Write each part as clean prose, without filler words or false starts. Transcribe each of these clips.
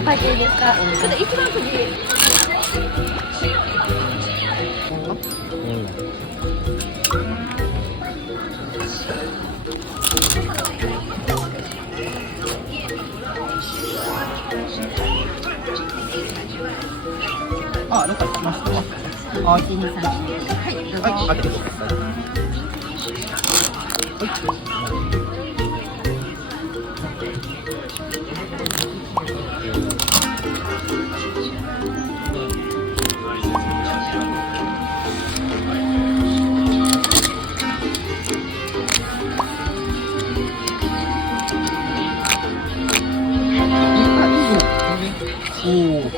お会計ですか？ちょっと一番次。 あ、どっか行きました。はい。 1、2、3、はい、どうぞ。はい、ありがとうございます。おー。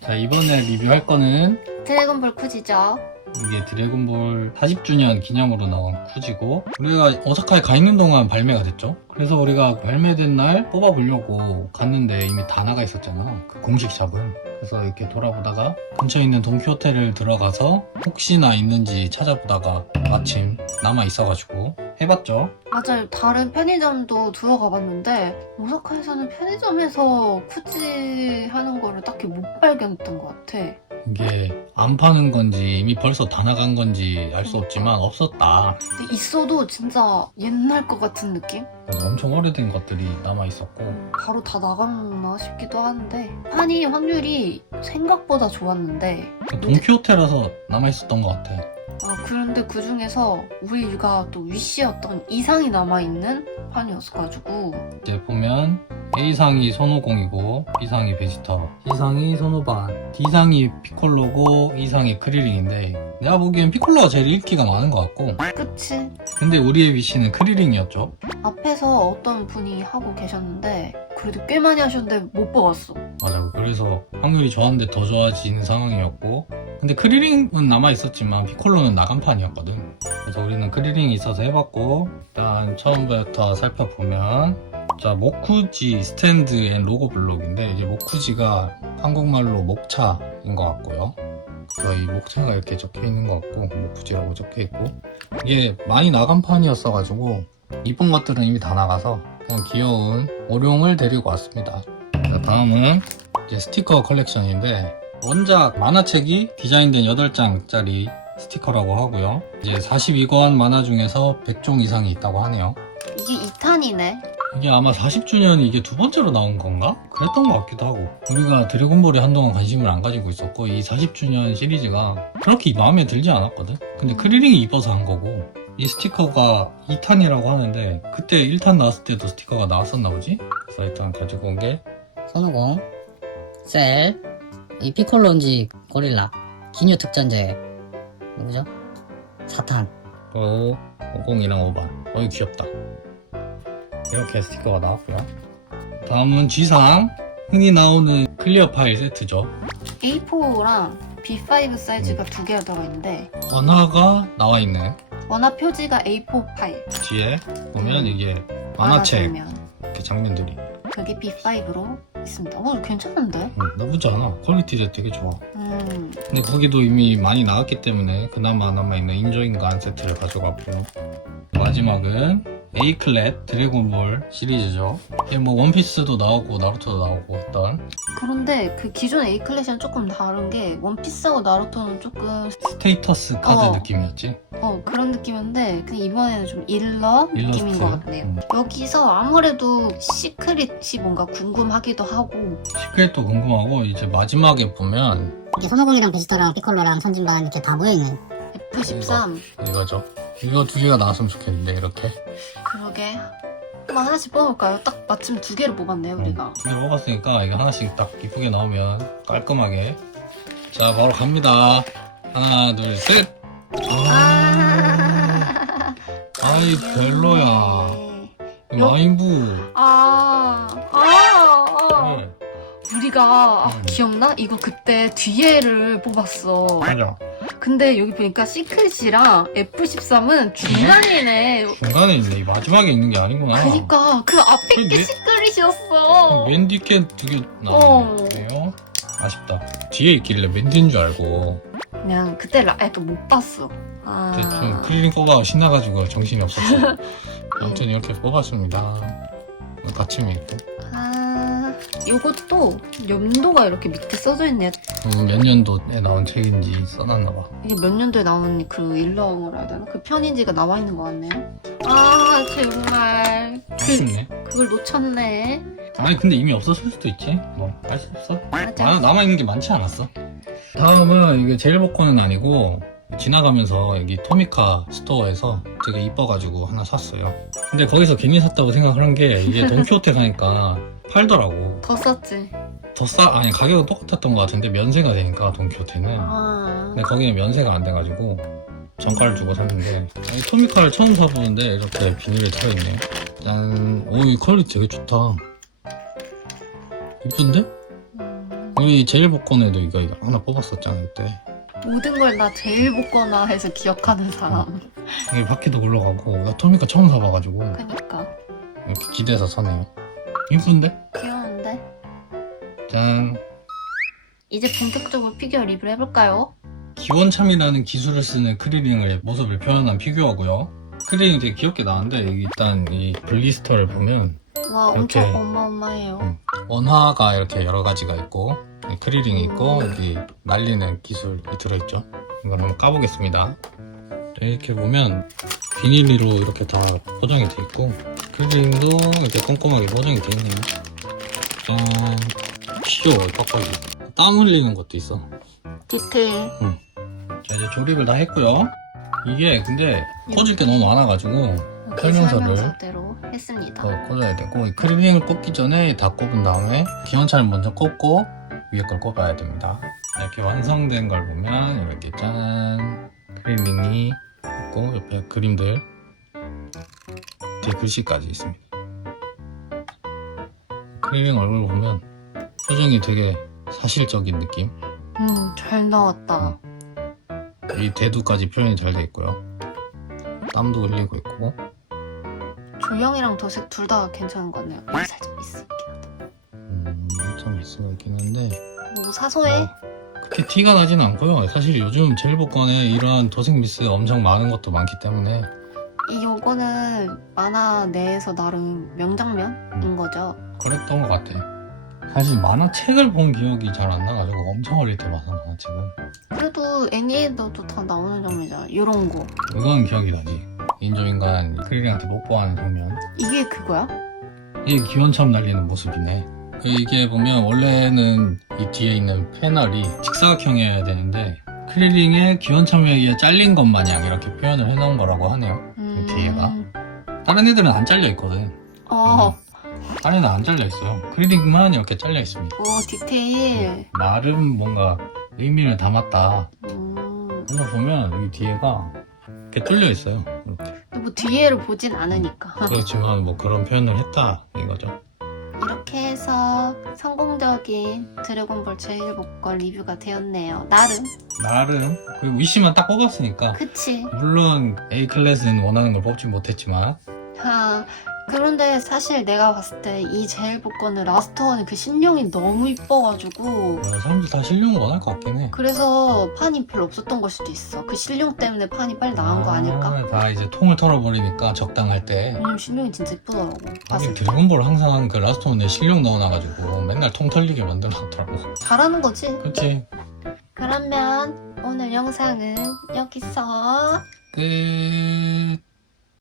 자, 이번에 리뷰할 거는 드래곤볼 쿠지죠. 이게 드래곤볼 40주년 기념으로 나온 쿠지고, 우리가 오사카에 가 있는 동안 발매가 됐죠. 그래서 우리가 발매된 날 뽑아보려고 갔는데 이미 다 나가 있었잖아, 그 공식 샵은. 그래서 이렇게 돌아보다가 근처에 있는 돈키호테를 들어가서 혹시나 있는지 찾아보다가 마침 남아 있어가지고 해봤죠. 맞아요. 다른 편의점도 들어가 봤는데 오사카에서는 편의점에서 쿠지 하는 거를 딱히 못 발견했던 것 같아. 이게 안 파는 건지 이미 벌써 다 나간 건지 알 수 없지만 없었다. 근데 있어도 진짜 옛날 것 같은 느낌? 엄청 오래된 것들이 남아 있었고, 바로 다 나갔나 싶기도 한데 판이 확률이 생각보다 좋았는데 돈키호테라서 남아 있었던 것 같아. 그런데 그 중에서 우리가 또 위시였던 이상이 남아있는 판이었어가지고 이제 보면 A상이 손오공이고 B상이 베지터, C상이 손오반, D상이 피콜로고 E상이 크리링인데, 내가 보기엔 피콜로가 제일 인기가 많은 것 같고, 그치? 근데 우리의 위시는 크리링이었죠. 앞에서 어떤 분이 하고 계셨는데 그래도 꽤 많이 하셨는데 못 뽑았어. 맞아, 그래서 확률이 좋았는데 더 좋아지는 상황이었고, 근데 크리링은 남아있었지만 피콜로는 나간 판이었거든. 그래서 우리는 크리링이 있어서 해봤고, 일단 처음부터 살펴보면, 자, 모쿠지 스탠드 앤 로고 블록인데, 이제 모쿠지가 한국말로 목차인 것 같고요. 그래서 이 목차가 이렇게 적혀있는 것 같고, 모쿠지라고 적혀있고, 이게 많이 나간 판이었어가지고 이쁜 것들은 이미 다 나가서 그냥 귀여운 오룡을 데리고 왔습니다. 자, 다음은 이제 스티커 컬렉션인데, 원작 만화책이 디자인된 8장짜리 스티커라고 하고요. 이제 42권 만화 중에서 100종 이상이 있다고 하네요. 이게 2탄이네. 이게 아마 40주년이 이게 두 번째로 나온 건가? 그랬던 것 같기도 하고, 우리가 드래곤볼에 한동안 관심을 안 가지고 있었고 이 40주년 시리즈가 그렇게 마음에 들지 않았거든? 근데 크리링이 이뻐서 한 거고, 이 스티커가 2탄이라고 하는데 그때 1탄 나왔을 때도 스티커가 나왔었나 보지? 그래서 일단 가지고 온 게 손오공, 셀, 이 피콜론지 고릴라, 기뉴 특전제, 누구죠? 사탄. 50이랑 5반. 어이 귀엽다. 이렇게 스티커가 나왔고요. 다음은 G상, 흔히 나오는 클리어 파일 세트죠. A4랑 B5 사이즈가 두 개가 들어있는데 원화가 나와 있는, 원화 표지가 A4 파일. 뒤에 보면 이게 만화책 장면. 이렇게 장면들이 그게 B5로 있습니다. 괜찮은데? 나쁘지 않아. 퀄리티도 되게 좋아. 음. 근데 거기도 이미 많이 나왔기 때문에 그나마 남아있는 인조인간 세트를 가져갔고, 마지막은 A클렛 드래곤볼 시리즈죠. 이게 뭐 원피스도 나오고 나루토도 나오고 했던, 그런데 그 기존 A 클래시는 조금 다른 게 원피스하고 나루토는 조금 스테이터스 카드 느낌이었지. 그런 느낌인데 그냥 이번에는 좀 일러 느낌인 일러스트. 것 같네요. 여기서 아무래도 시크릿이 뭔가 궁금하기도 하고 시크릿도 궁금하고, 이제 마지막에 보면 이렇게 손오공이랑 베지터랑 피콜로랑 천진반 이렇게 다 모여있는. F13 이거죠. 이거 두 개가 나왔으면 좋겠는데, 이렇게. 그러게 한번 하나씩 뽑아볼까요? 딱 마침 두 개를 뽑았네요 우리가. 두 개 뽑았으니까 이거 하나씩 딱 이쁘게 나오면 깔끔하게. 자, 바로 갑니다. 하나, 둘, 셋! 아이, 별로야. 마인부. 네. 우리가 기억나? 이거 그때 뒤에를 뽑았어. 맞아. 근데 여기 보니까 시크릿이랑 F13은 중간이네. 중간에 있네. 이 마지막에 있는 게 아니구나. 그니까 그 앞에 게 근데? 시크릿이었어. 맨 뒤에 두 개 나왔네요. 아쉽다. 뒤에 있길래 맨 뒤인 줄 알고. 그냥 그때 라이도 못 봤어. 근데 좀 크리링 뽑아가 신나가지고 정신이 없었어. 아무튼 이렇게 뽑았습니다. 받침이 있고. 아, 요것도 연도가 이렇게 밑에 써져 있네요. 몇 년도에 나온 책인지 써놨나봐. 이게 몇 년도에 나온 그 일러라고 해야 되나? 그 편인지가 나와 있는 것 같네요. 아, 정말. 아쉽네. 그걸 놓쳤네. 아니 근데 이미 없었을 수도 있지. 뭐 알 수 없어. 맞아. 남아있는 게 많지 않았어. 다음은 이게 제일 복권은 아니고 지나가면서 여기 토미카 스토어에서 되게 이뻐가지고 하나 샀어요. 근데 거기서 괜히 샀다고 생각을 한 게 이게 돈키호테 가니까 팔더라고. 더 썼지. 아니 가격은 똑같았던 것 같은데 면세가 되니까 돈키호테는. 아, 근데 거기는 면세가 안 돼가지고 정가를 주고 샀는데 아니, 토미카를 처음 사보는데 이렇게 비닐에 들어있네. 짠. 오, 이 퀄리티 되게 좋다. 이쁜데? 우리 제일 복권에도 이거 하나 뽑았었잖아 그때. 모든 걸 나 제일 복거나 해서 기억하는 사람. 이게 바퀴도 굴러가고 나 토미카 처음 사봐가지고 그니까. 이렇게 기대서 사네요. 이쁜데? 귀여운데? 짠. 이제 본격적으로 피규어 리뷰를 해볼까요? 기원참이라는 기술을 쓰는 크리링의 모습을 표현한 피규어고요. 크리링이 되게 귀엽게 나왔는데 일단 이 블리스터를 보면 와, 엄청 이렇게. 어마어마해요. 원화가 이렇게 여러 가지가 있고 크리링이 있고 여기 날리는 기술이 들어있죠. 이걸 한번 까보겠습니다. 이렇게 보면 비닐로 이렇게 다 포장이 돼 있고 크리링도 이렇게 꼼꼼하게 포장이 돼 있네요. 짠. 귀여워 빡빡이. 땀 흘리는 것도 있어. 디테일. 자 이제 조립을 다 했고요. 이게 근데 꽂을 게 너무 많아가지고 설명서를 설명서대로 했습니다. 더 꽂아야 되고 이 크리링을 꽂기 전에 다 꼽은 다음에 기원차를 먼저 꼽고 위에 걸 꼽아야 됩니다. 이렇게 완성된 걸 보면 이렇게 짠 크리링이 있고 옆에 그림들 뒤에 글씨까지 있습니다. 크리링 얼굴 보면 표정이 되게 사실적인 느낌. 잘 나왔다. 이 대두까지 표현이 잘 돼 있고요. 땀도 흘리고 있고. 조형이랑 도색 둘 다 괜찮은 것 같네요. 여기 살짝 미스 있긴 하다. 좀 미스가 있긴 한데 너무 사소해. 그렇게 티가 나진 않고요. 사실 요즘 제일 복권에 이런 도색 미스 엄청 많은 것도 많기 때문에 이 요거는 만화 내에서 나름 명장면인 거죠. 그랬던 것 같아. 사실 만화책을 본 기억이 잘 안 나가지고 엄청 어릴 때 봐서 만화책은 그래도 애니에서도 다 나오는 장면이잖아. 요런 거. 그건 기억이 나지. 인조인간 크리링한테 뽀뽀하는 장면. 이게 그거야? 이게 기원처럼 날리는 모습이네. 이게 보면 원래는 이 뒤에 있는 패널이 직사각형이어야 되는데 크리링의 기원참에 의해 잘린 것 마냥 이렇게 표현을 해놓은 거라고 하네요. 이 뒤에가. 다른 애들은 안 잘려 있거든. 다른 애는 안 잘려 있어요. 크리링만 이렇게 잘려 있습니다. 오, 디테일. 나름 뭔가 의미를 담았다. 음. 그래서 보면 이 뒤에가 이렇게 뚫려 있어요. 이렇게. 뭐 뒤에를 보진 않으니까. 그렇지만 뭐 그런 표현을 했다 이거죠. 이렇게 해서 성공적인 드래곤볼 제일 복권 리뷰가 되었네요. 나름. 그리고 위시만 딱 뽑았으니까 그치. 물론 A 클래스는 원하는 걸 뽑지 못했지만 그런데 사실 내가 봤을 때 이 제일 복권의 라스트 원의 그 신룡이 너무 이뻐가지고 사람들 다 실력 원할 것 같긴 해. 그래서 판이 별로 없었던 걸 수도 있어. 그 신룡 때문에 판이 빨리 나간 거 아닐까? 다 이제 통을 털어버리니까 적당할 때. 왜냐면 신룡이 진짜 이쁘더라고. 하긴 봤을 때. 드래곤볼 항상 그 라스트 원에 실력 넣어놔가지고 맨날 통 털리게 만들어놨더라고. 잘하는 거지? 그치? 그러면 오늘 영상은 여기서 끝.